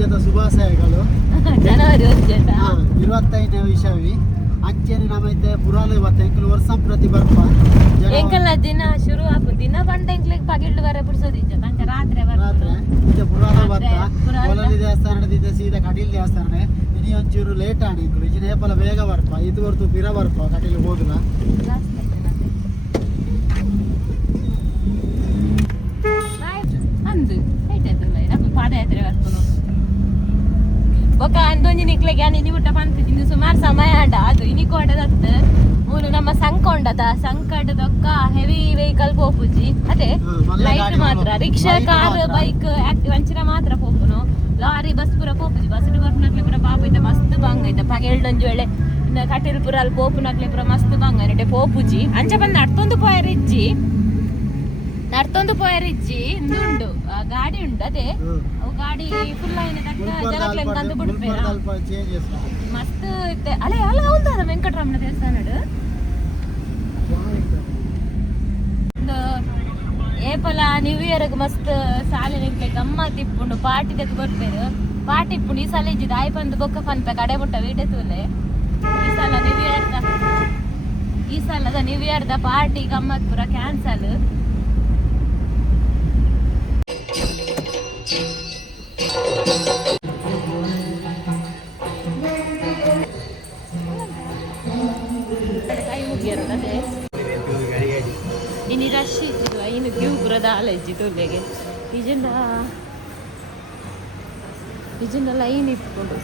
ವರ್ಷದ ಶುಭಾಶಯಗಳು. ಜನವರಿ 25ನೇ ವಿಷವಿ ಅಂಚೆನೆ ನಮೈತೆ ಪುರಾಲು ಇವತ್ತು ಎಂಕಲು ವರ್ಷ ಪ್ರತಿ ಬರ್ಪ ಎಂಕಲ್ಲ ದಿನ ಶುರು ಆಪು ದಿನ ಬಂಡ ಎಂಕ್ಲಿಗೆ ಪಗಿಳ್ಳು ವರೆ ಬಿಡ್ಸೋದಿಜ್ಜ ತಂಚ ರಾತ್ರಿ ರಾತ್ರಿ ಇದು ಪುರಾಲು ಬರ್ತ ಕೊಲಲಿ ದೇವಸ್ಥಾನ ನಡೆದಿದ್ದೆ ಸೀದಾ ಕಟೀಲ್ ದೇವಸ್ಥಾನ ಇನಿ ಒಂಚೂರು ಲೇಟ್ ಆಣಿ ಎಂಕಲು ಇಜಿನ ಏಪಲ ಬೇಗ ಬರ್ಪ ಇದು ಹೊರತು ಪಿರ ಬರ್ಪ ಕಟೀಲ್ ಹೋಗಲ ಅಂದು ಪಾದಯಾತ್ರೆ ಬರ್ಪನು ಬೊಕ್ಕ ಅಂದೊಂಜಿ ನಿಕ್ಲೆಗೆ ಅನಿ ಊಟ ಪಂತಿದ್ದು ಸುಮಾರು ಸಮಯ ಆಡ ಅದು ಇನಿಕೋಡದತ್ತ ಮೂಲು ನಮ್ಮ ಸಂಕೊಂಡದ ಸಂಕಟದೊಕ್ಕ ಹೆವಿ ವೆಹಿಕಲ್ ಪೋಪುಜಿ ಅದೇ ಲೈಟ್ ಮಾತ್ರ ರಿಕ್ಷಾ ಕಾರ್ ಬೈಕ್ ಆಕ್ಟಿವ್ ಅಂಚಿನ ಮಾತ್ರ ಪೋಪುನು ಲಾರಿ ಬಸ್ ಪೂರ ಪೋಪುಜಿ ಬಸ್ ಬರ್ಪುನಕ್ಲೆ ಪೂರ ಪಾಪ ಐತೆ ಮಸ್ತ್ ಬಂಗ ಐತೆ ಪಗೆಲ್ಡೊಂಜಿ ವೇಳೆ ಇನ್ನು ಕಟೀಲ್ ಪುರ ಅಲ್ಲಿ ಪೋಪುನಕ್ಲೆ ಪೂರ ಮಸ್ತ್ ಬಂಗ ನೆಟೆ ಪೋಪುಜಿ ಅಂಚ ಬಂದು ನಡ್ತೊಂದು ಪೋಯರಿಜ್ಜಿ ಇಂದುಂಡು ಗಾಡಿ ಉಂಡು ಅದೇ ಅವು ಗಾಡಿ ಫುಲ್ ಆಯ್ನ ತಕ್ಕ ಜನಕ್ಲೆ ಕಂದು ಬಿಡ್ಬೇಡ ಮಸ್ತ್ ಇತ್ತೆ ಅಲೆ ಅಲ್ಲ ಹೌದಾ ವೆಂಕಟರಮಣ ದೇವಸ್ಥಾನ ಏಪಲ ನ್ಯೂ ಇಯರ್ ಮಸ್ತ್ ಸಾಲಿನ ಗಮ್ಮತ್ ಇಪ್ಪುಂಡು ಪಾರ್ಟಿ ತೆಗ್ ಬರ್ಬೇರು ಪಾರ್ಟಿ ಇಪ್ಪುಂಡು ಈ ಸಲ ಇಜ್ಜಿದ ಆಯ್ ಬಂದು ಬೊಕ್ಕ ಫನ್ಪೆ ಕಡೆ ಮುಟ್ಟ ವೀಡೆ ತೂಲೆ ಈ ಸಲದ ನ್ಯೂ ಇಯರ್ದ ಪಾರ್ಟಿ ಗಮ್ಮತ್ ಪೂರ ಕ್ಯಾನ್ಸಲ್ ಕೈ ಮುಗಿಯರು ಅದೇ ಇನ್ನು ರಶ್ ಇದ್ದಿದ್ದು ಇನ್ನು ಕ್ಯೂ ಬುರದ ಆಲ ಇದ್ದಿದ್ದು ಉಲ್ಲೆಗೆ ಇಜೆಂಡ ಲೈನ್ ಇಟ್ಕೊಂಡು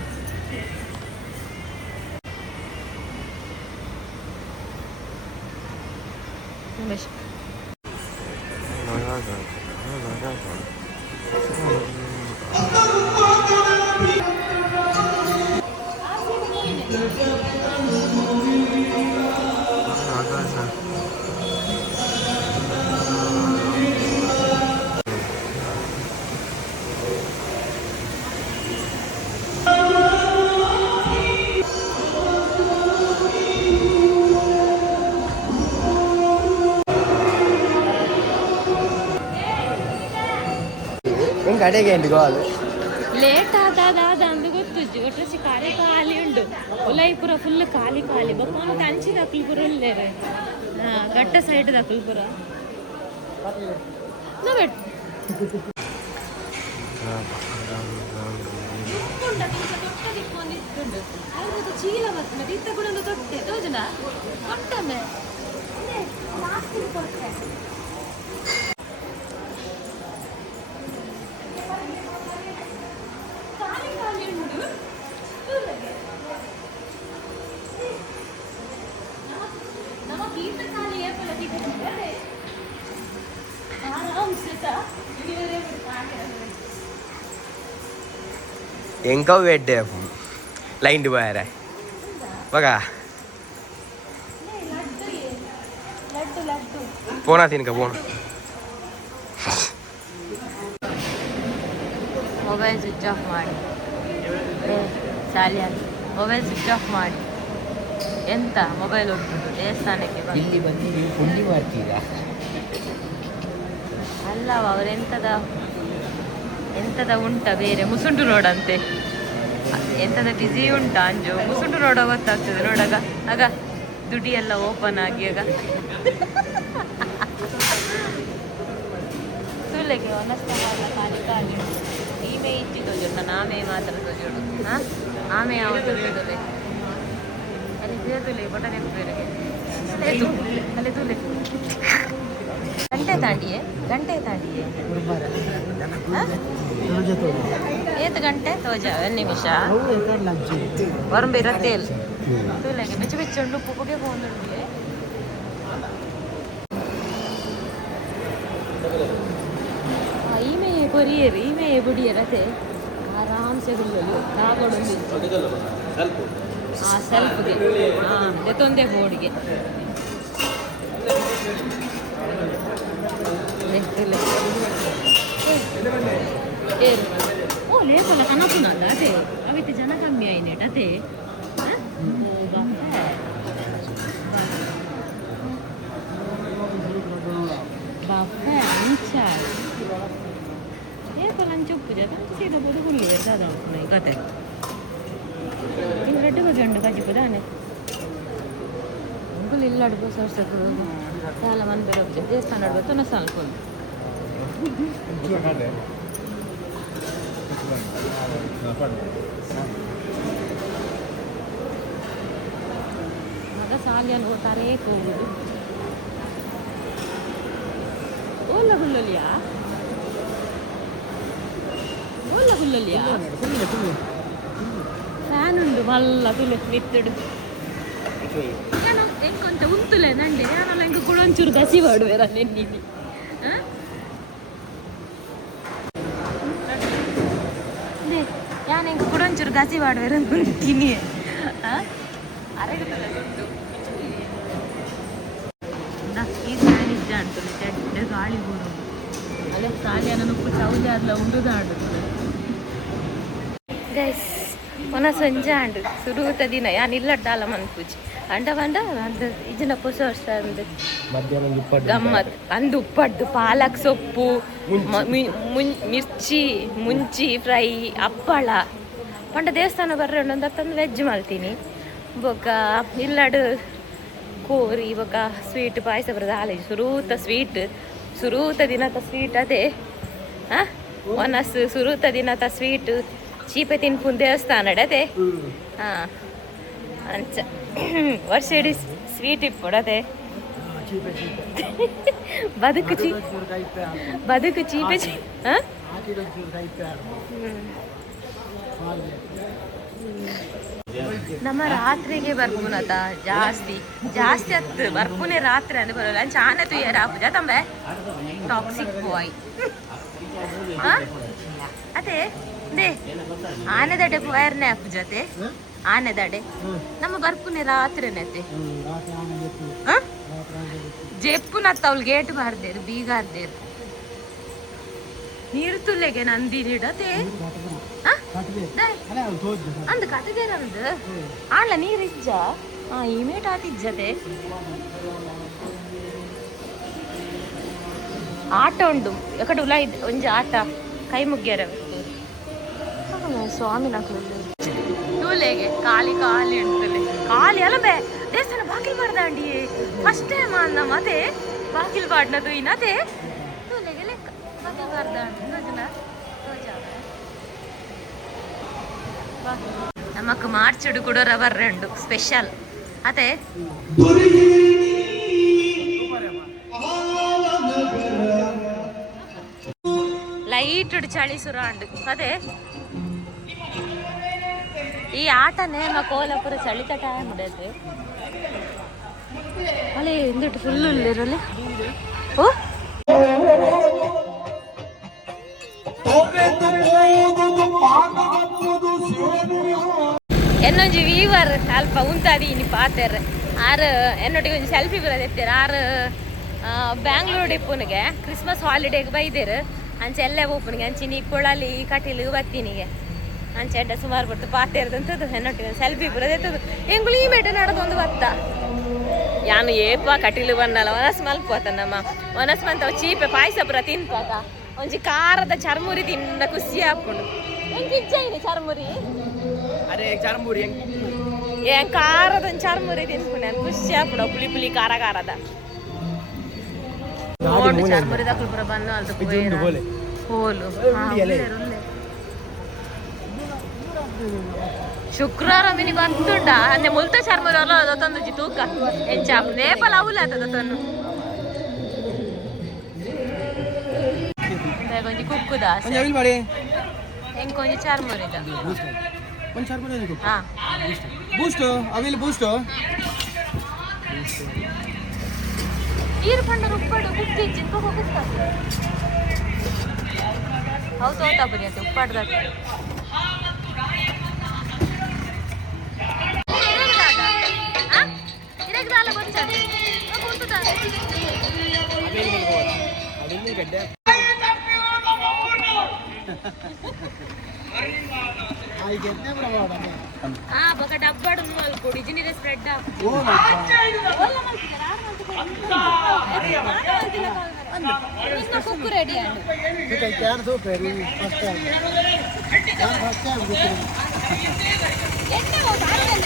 ಕಡೆಗೆ ಲೇಟ್ ಆದ ಅಂದು ಗೊತ್ತುಜ್ಜಿ ಒಟ್ಟಸಿ ಖಾಲಿ ಖಾಲಿ ಉಂಡು ಉಲೈಪುರ ಫುಲ್ ಖಾಲಿ ಬೊಕ್ಕ ಅಂಚಿ ದಕ್ಕಲ್ಪುರ ಉಲ್ಲೇರೆ ಗಟ್ಟ ಸೈಡ್ ದಕ್ಕಲ್ಪುರ ಚೀಲ ಬರ್ತದೆ ಇತ್ತ ಕೂಡ ಒಂದು ತೊಟ್ಟೆ ತೋಜನ ಕೊಟ್ಟೆ ಎಂಕೋ ವೆಡ್ಡೆ ಲೈನ್ ಬಾರ ಬಗ ಪೋನಾ ತಿನ್ಕ ಪೋನ ಮೊಬೈಲ್ ಸ್ವಿಚ್ ಆಫ್ ಮಾಡಿ ಶಾಲೆ ಮೊಬೈಲ್ ಸ್ವಿಚ್ ಆಫ್ ಮಾಡಿ ಎಂತ ಮೊಬೈಲ್ ಉಂಟು ದೇವಸ್ಥಾನಕ್ಕೆ ಇಲ್ಲಿ ಬಂದು ನೀವು ಪುಂಡಿ ಮಾಡ್ತೀರಾ ಅಲ್ಲವ ಎಂತದ ಉಂಟ ಬೇರೆ ಮುಸುಂಡು ನೋಡಂತೆ ಎಂತದ ಬಿಸಿ ಉಂಟ ಅಂಜು ಮುಸುಂಡು ನೋಡ ಗೊತ್ತಾಗ್ತದೆ ನೋಡಾಗ ಆಗ ದುಡಿ ಎಲ್ಲ ಓಪನ್ ಆಗಿ ಆಗ ಸುಳ್ಳೆಗೆ ಒನಸ್ತಲ್ಲ ಖಾಲಿ ಈಮೆ ಇಚ್ಚಿ ತೋಜೋಡು ನಾನು ಆಮೆ ಮಾತ್ರ ತೋಜೋಡು ಆಮೆ ಯಾವತ್ತು ತೋಜೋದೆ ಅಲ್ಲಿ ತುಲೆ ಬೊಟ ನೆನಪೇರಿಗೆ ಅಲ್ಲಿ ತುಲೆ ಗಂಟೆ ತಾಂಡಿಯೇ ಏತ್ ಗಂಟೆ ತೋಜ ನಿಮಿಷ ಬರಂಬಿ ರತ್ತೇಲ್ ತುಲೆಗೆ ಬೆಚ್ಚ ಬೆಚ್ಚುಂಡು ಉಪ್ಪುಗೆ ಹೋಗುಂಡು ಈಮೆಯೇ ಕೊರಿಯರು ಈಮೆಯೇ ಬುಡಿಯರು ಅದೇ ಆರಾಮ್ಸೆ ಬಿಲ್ಲಲು ತಾಗೊಡೊಂದು ಸೆಲ್ಫ್ಗೆ ಜೊತ್ತೊಂದೇ ಬೋರ್ಡ್ಗೆ ಓ ಲೇಪಲ್ಲ ಕನಪುನಲ್ಲ ಅದೇ ಅವಿತ್ತು ಜನ ಕಮ್ಮಿ ಆಯ್ನೇಟ್ ಅದೇ ಬಾಪ್ಪ ಅಂಚ ಲಂಚ್ ಉಪ್ಪು ಜೊತೆ ಸೀದಾ ಬೋದು ಹುಲ್ಲು ಅದು ಕತೆ ಹಿಂಗೆ ರೆಡ್ ಬಗ್ಗೆ ಉಂಡು ಕಜಿಪದಾನೆ ಅಂಕುಲ್ ಇಲ್ಲ ಅಡುಗೆ ಸರ್ಸಕ್ಕಳು ಸಾಲ ಮಂದಿ ಹೋಗ್ತದೆ ದೇವಸ್ಥಾನ ಅಡುಗೆ ತನ್ನ ಸಾಲ್ಕೊಂಡು ಮಗ ಸಾಲಿಯನ್ನು ಓದ್ತಾರೇ ಹೋಗುದು ಓಲ್ಲ ಹುಲ್ಲಲಿಯಾ ಓಲ್ಲ ಹುಲ್ಲಲಿಯಾ ಫ್ಯಾನ್ ಉಂಡು ಮಲ್ಲ ತುಳು ಮಿತ್ತಡು ಕೊಂಚ ಉಂತುಲೆ ನಂಡೆ ನಾನೆಲ್ಲ ಇಂಕ ಕೂಡ ಒಂಚೂರು ದಸಿ ಮಾಡುವೆರ ನೆನ್ನಿನಿ ಯಾನ್ ಇಂಕ ಕೂಡ ಒಂಚೂರು ದಸಿ ಮಾಡುವೆರ ಅಂದ್ಬಿಡ್ತೀನಿ ಅರಗುತ್ತಲ್ಲ ದುಡ್ಡು ಈ ಸಾರಿ ನಿಜ ಅಂಟು ಚೆಡ್ಡ ಗಾಳಿ ಬೋರು ಅಲ್ಲೇ ಸಾಲಿಯನ್ನ ನುಪ್ಪು ಚೌಲಿ ಅಲ್ಲ ಉಂಡುದಾಡುದು ಗೈಸ್ ಮೊನ ಸಂಜೆ ಆಂಡು ಸುರುತ ದಿನ ಯಾನ್ ಇಲ್ಲಡ್ಡಾಲ ಮನ್ಪೂಜಿ ಅಂಡ ಬಂಡ ಅಂದು ಇಜಿನ ಪುಸ ವರ್ಷ ಅಂದು ಗಮ್ಮತ್ ಅಂದು ಉಪ್ಪಡ್ದು ಪಾಲಕ್ ಸೊಪ್ಪು ಮಿರ್ಚಿ ಮುಂಚಿ ಫ್ರೈ ಹಪ್ಪಳ ಪಂಡ ದೇವಸ್ಥಾನ ಬರ್ರೆ ಒಂದು ತಂದು ವೆಜ್ ಮಾಡ್ತೀನಿ ಬೊಕ್ಕ ಇಲ್ಲಡು ಕೋರಿ ಬೊಕ್ಕ ಸ್ವೀಟ್ ಪಾಯಸ ಬರೋದು ಹಾಲೆ ಸುರೂತ ದಿನದ ಸ್ವೀಟ್ ಅದೇ ಒನಸ್ ಸುರೂತ ದಿನದ ಸ್ವೀಟ್ ಚೀಪೆ ತಿನ್ಪುನ್ ದೇವಸ್ಥಾನ ಅದೇ ಹಾಂ ಅಂಚ ವರ್ಷ ಇಡೀ ಸ್ವೀಟ್ ಇಪ್ಪೊಡದೆ ಬದುಕು ಚೀಪೆ ಹಾಂ ನಮ್ಮ ರಾತ್ರಿಗೆ ಬರ್ಪುನತ ಜಾಸ್ತಿ ಹತ್ತು ಬರ್ಪುನೆ ರಾತ್ರಿ ಅಂತ ಬರೋಲ್ಲ ಚಾನ ತುಯ್ಯಾರ ಪೂಜಾ ತಂಬೆ ಟಾಕ್ಸಿಕ್ ಬಾಯ್ ಅದೇ ದೇ ಆನೆದಡೆ ಪೋಯರ್ನೆ ಪೂಜಾತೆ ಆನೆದಡೆ ನಮ್ಮ ಬರ್ಪುನೆ ರಾತ್ರಿನತೆ ಜೆಪ್ಪುನತ್ತ ಅವ್ಳು ಗೇಟ್ ಬಾರ್ದೇರು ಬೀಗ ಅರ್ದೇರು ನೀರು ತುಲ್ಲೆಗೆ ನಂದಿನಿಡತೆ ಅಂದ್ ಕಥದೇರಂದು ಆಳ ನೀರಿಜ್ಜ ಈ ಮೇಟ್ ಆತಿಜ್ಜತೆ ಆಟ ಉಂಡು ಎಕಡೆ ಉಲ ಒಂಜಿ ಆಟ ಕೈ ಮುಗ್ಗ್ಯಾರ ಸ್ವಾಮಿ ತೂಲೆಗೆ ಖಾಲಿ ಉಂಟುಲೆ ಖಾಲಿ ಅಲ್ಲಬೇ ದೇವಸ್ಥಾನ ಬಾಗಿಲು ಬಾರ್ದಾಂಡಿ ಫಸ್ಟ್ ಟೈಮ್ ಅಂದ ಮತ್ತೆ ಬಾಗಿಲು ಬಾಡ್ನದು ಇನ್ನತೆ ತೂಲೆಗೆ ಲೆಕ್ಕ ಬಾಗಿಲು ಬಾರ್ದಾಂಡಿ ನಮಕ್ ಮಾರ್ಚುಡು ಕೂಡ ಬರ್ರೆಂಡು ಸ್ಪೆಷಲ್ ಅದೇ ಲೈಟ್ ಚಳಿ ಸುರಾಂಡು ಅದೇ ಈ ಆಟನೇ ನಮ್ಮ ಕೋಲಾಪುರ ಚಳಿತ ಟೈಮ್ ಉಡತ್ತೆ ಅಲ್ಲೇ ಎಂದಿಟ್ಟು ಫುಲ್ ಇಲ್ಲಿರಲಿ ಓ എന്നൊഞ്ച് വീവർ അಲ್ಪ ಉಂತಾದಿ ಇನಿ ಪಾತೆರ್ ಆರು എന്നೊಟ್ಟಿಗೆ ಒಂದು ಸೆಲ್ಫಿ ಬರೋದೆತ್ತೇರು ಆರು ಬ್ಯಾಂಗ್ಳೂರ್ ಡಿಪ್ಪುನಿಗೆ ಕ್ರಿಸ್ಮಸ್ ಹಾಲಿಡೇಗೆ ಬೈದೇರು ಅಂಚೆ ಎಲ್ಲೇ ಹೋಗ್ಪನಿಗೆ ಅಂಚಿನಿ ಕೊಳಲಿ ಕಟೀಲು ಬತ್ತಿನಿಗೆ ಅಂಚೆ ಅಡ್ಡ ಸುಮಾರು ಬರ್ತು ಪಾತೆರ್ದಂಥದ್ದು എന്നೊಟ್ಟಿಗೆ ಒಂದು ಸೆಲ್ಫಿ ಬರೋದೆತ್ತದು ಎಂಗುಳು ಈ ಮೇಟ ನಡೆದೊಂದು ಬತ್ತ ಯಾನು ಏಪ ಕಟೀಲು ಬನ್ನಲ್ಲ ಒನಸ್ ಮಲ್ಪೋತನಮ್ಮ ಒನಸ್ ಮಂತ ಚೀಪೆ ಪಾಯಸ ಪುರ ತಿನ್ಪಾಕ ಒಂಜಿ ಖಾರದ ಚರ್ಮುರಿ ತಿಂದ ಖುಷಿ ಹಾಕೊಂಡು ಹೆಂಗೆ ಇಜ್ಜ ಇದೆ ಚರ್ಮುರಿ ಅರೆ ಚರ್ಮುರಿ ಏನ್ ಖಾರದ ಒಂದು ಚರ್ಮುರಿ ತಿನ್ಕೊಂಡು ನಾನು ಖುಷಿ ಹಾಕೊಂಡು ಪುಳಿ ಪುಳಿ ಖಾರದ ನೋಡು ಚರ್ಮುರಿ ದಕ್ಕಲು ಪುರ ಬಂದು ಅದು ಹೋಲು ಶುಕ್ರವಾರ ಮಿನಿ ಬಂತುಂಡ ಅಂದ್ರೆ ಮುಲ್ತ ಚರ್ಮುರಿ ಅಲ್ಲ ಅದೊಂದು ತೂಕ ಹೆಚ್ಚಾಪು ನೇಪಾಳ ಅವಲ್ಲ ಅದೊಂದು కొంచెం కుక్కుదా ఇంకొంచెం చర్మరిదా కొంచెం చర్మరి బూస్ట్ అవిల్ బూస్ట్ ನೀರು ಪಂಡ ಉಪ್ಪಡು ಕುಕ್ಕಿ ಇಚ್ಚಿನ ಕುಕ್ಕ ಹೌದು ತೋತಾ ಬರೀ ಅಂತ ಉಪ್ಪಡ್ದ ಇರಗದಾಲ ಬಂಚದೆ ಕುಂತುದ ಅವೆಲ್ಲ ಗಡ್ಡೆ ಬೊಕ ಡಬ್ಬಡು ಮಲ್ಕೊಡಿ ಜಿನಿರೆ ಸ್ಪ್ರೆಡ್ ನಿನ್ನ ಕುಕ್ಕು ರೆಡಿ ಆಡು can soup first time can first time ಎಣ್ಣೆ ಹೋಗಿ ಆಡಲ್ಲ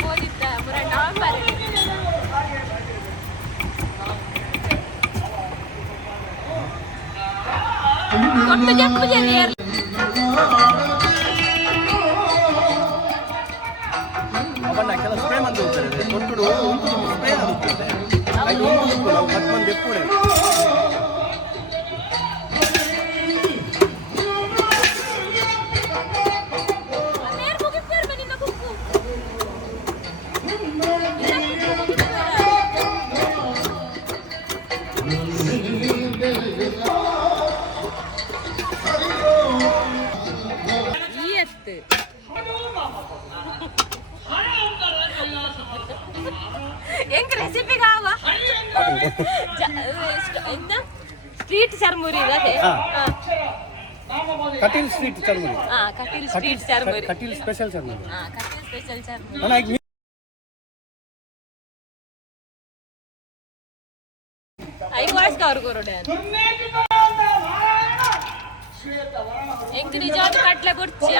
పోదిತ್ತ ನವೆಂಬರ್ ಕೊಟ್ಟು ಜಪ್ಪು ಜರಿಯರ್ ಅವನ್ನ ಕೆಲವು ಸ್ಪ್ರೇ ಮಂದು ಹೋಗ್ತಾರೆ ಕೊಟ್ಟು ಸ್ಪ್ರೇ ಆಗುತ್ತದೆ ಅದು ನಾವು ಕಟ್ ಮಂದು ಎಪ್ಪುಡೆ ಎಂಗ್ ರೆಸಿಪಿ ಕಾವ ಸ್ಟ್ರೀಟ್ ಚರ್ಮುರಿ ಅದೇ Kateel street charmuri Kateel street charmuri Kateel special charmuri Kateel special charmuri ನನಗೆ ಐ ವಾಯ್ಸ್ ಕವರ್ ಕೊರೋಡೆ ಎಂಗ್ ನಿಜವಾದ ಕಟ್ಲೆ ಕೊಡ್ಚಿ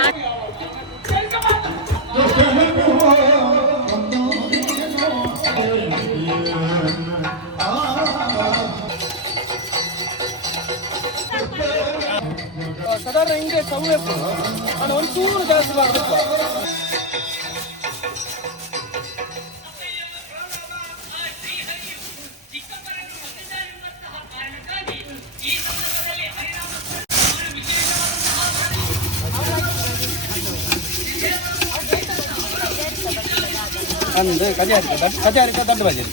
ಸಾಧಾರಣ ಹಿಂಗೆ ಕಮ್ಮಿ ನಾನು ಒಂಚೂರು ಜಾಸ್ತಿ ಮಾಡಬೇಕು ಅಂದ್ರೆ ಕಜಾರಿಕ ದೊಡ್ಡ ಬಜಾರಿ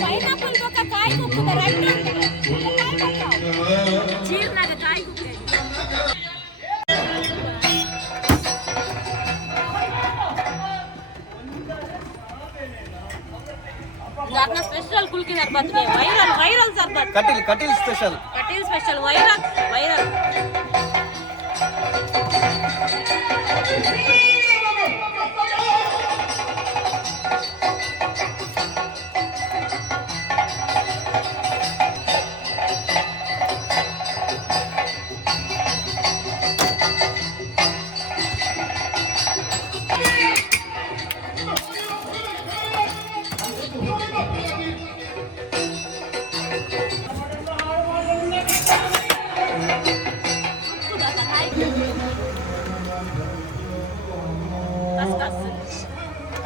ಪೈನಾಪಲ್ ಬೊಕ್ಕ ಕಾಯಿ ಕುಕ್ಕುದ ರೆಡ್ ಚೀರ್ನಾಗ ಕಾಯಿ ಕುಕ್ಕುದ अपना स्पेशल कुल की शरबत है वायरल वायरल शरबत कटिल स्पेशल वायरल वायरल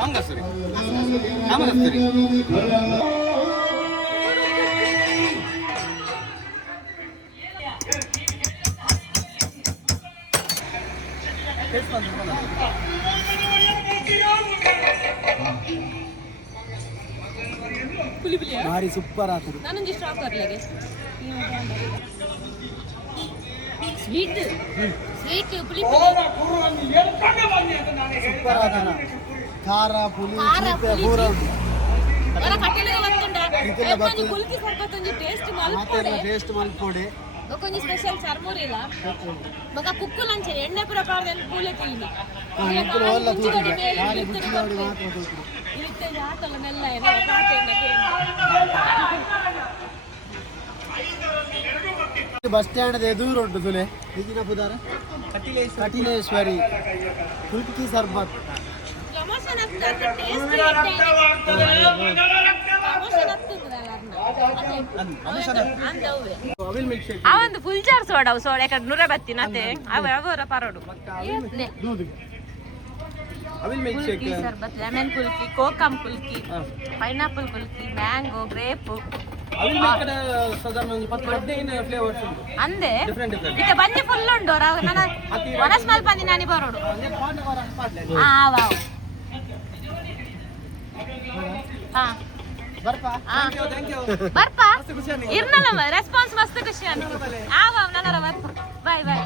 ಹಂಗಸರಿ ಹಂಗಸ್ತರಿ ಪುಲಿ ಪುಲಿಯ ಭಾರಿ ಸೂಪರ್ ಆಗ್ತದೆ. ನಾನೊಂದು ಸ್ಟಾಪ್ ಬರ್ಲಿಗೆ ಸ್ವೀಟ್ ಸ್ವೀಟ್ ಪುಲಿ ಸೂಪರ್ ಆತನ ಖಾರ ಪುಲಿ ಖಾರ, ಸೀತೆ ಪುಲಿ, ಪೂರ ಅವರ ಕಟ್ಟೆಲಿಗೆ ಬರ್ತುಂಡ ಇದೆಲ್ಲ ಬರ್ತದೆ. ಕುಲ್ಕಿ ಸರ್ಬತ್ತೊಂದು ಟೇಸ್ಟ್ ಮಾತೆಲ್ಲ ಮಲ್ಪೊಡೆ ಟೇಸ್ಟ್ ಮಲ್ಪೊಡೆ ಒಂಜಿ ಸ್ಪೆಷಲ್ ಚರ್ಮೂರಿಲ್ಲ ಬೊಕ ಕುಕ್ಕು ಲಂಚೆ ಎಣ್ಣೆ ಪುರ ಪಾಡ್ದೆನ್ ಕೂಲೆ ತಿನ್ನಿ ಎಂಕುಲು ಒಲ್ಲ ತೂತಿದೆ ಖಾಲಿ ಬುಚ್ಚಿ ನೋಡಿ ಮಾತ್ರ ತೂತಿದೆ. ಇರುತ್ತೆ ಆತಲ್ಲ ಮೆಲ್ಲ ಏನೋ ಕಾಟೆಯಿಂದ ಬಸ್ ಸ್ಟ್ಯಾಂಡ್ ಎದುರು ಉಂಟು ತುಲೆ ಈಗಿನ ಪುದಾರ ಕಟಿಲೇಶ್ವರಿ ಕುಲ್ಕಿ ಸರ್ಬತ್ ಪ್ರಮೋಷನ್ ಆಗ್ತದೆ ಟೇಸ್ಟ್ ಪ್ರಮೋಷನ್ ಆಗ್ತದಲ್ಲ ಅಂದವ್ರೆ ಅವಿಲ್ ಮಿಲ್ಕ್ ಶೇಕ್ ಆ ಒಂದು ಫುಲ್ ಚಾರ್ ಸೋಡವು ಸೋಡ ಯಾಕಂದ್ರೆ ನೂರ ಬತ್ತಿ ನತ್ತೆ ಅವರ ಪರೋಡು avil milk shake kulukki sharbat lemon kulukki kokum kulukki pineapple kulukki mango grape avil milk ಸಾಧಾರಣ ಒಂದು 15 ಫ್ಲೇವರ್ಸ್ ಉಂಟು ಅಂದೆ ಡಿಫರೆಂಟ್ ಡಿಫರೆಂಟ್ ಇತ್ತೆ ಬಂಜಿ ಫುಲ್ ಉಂಡು ನನ್ನ ಒನಸ್ ಮಲ್ ಬಂದಿ ನಾನಿ ಬರೋಡು ಹಾ ಬರ್ಪಾ ಥ್ಯಾಂಕ್ ಯು ಬರ್ಪಾ ಇರ್ನಲ್ಲ ರೆಸ್ಪಾನ್ಸ್ ಮಸ್ತ್ ಖುಷಿ ಅನ್ಸು ಆವ ನನ್ನ ಬರ್ಪ ಬಾಯ್ ಬಾಯ್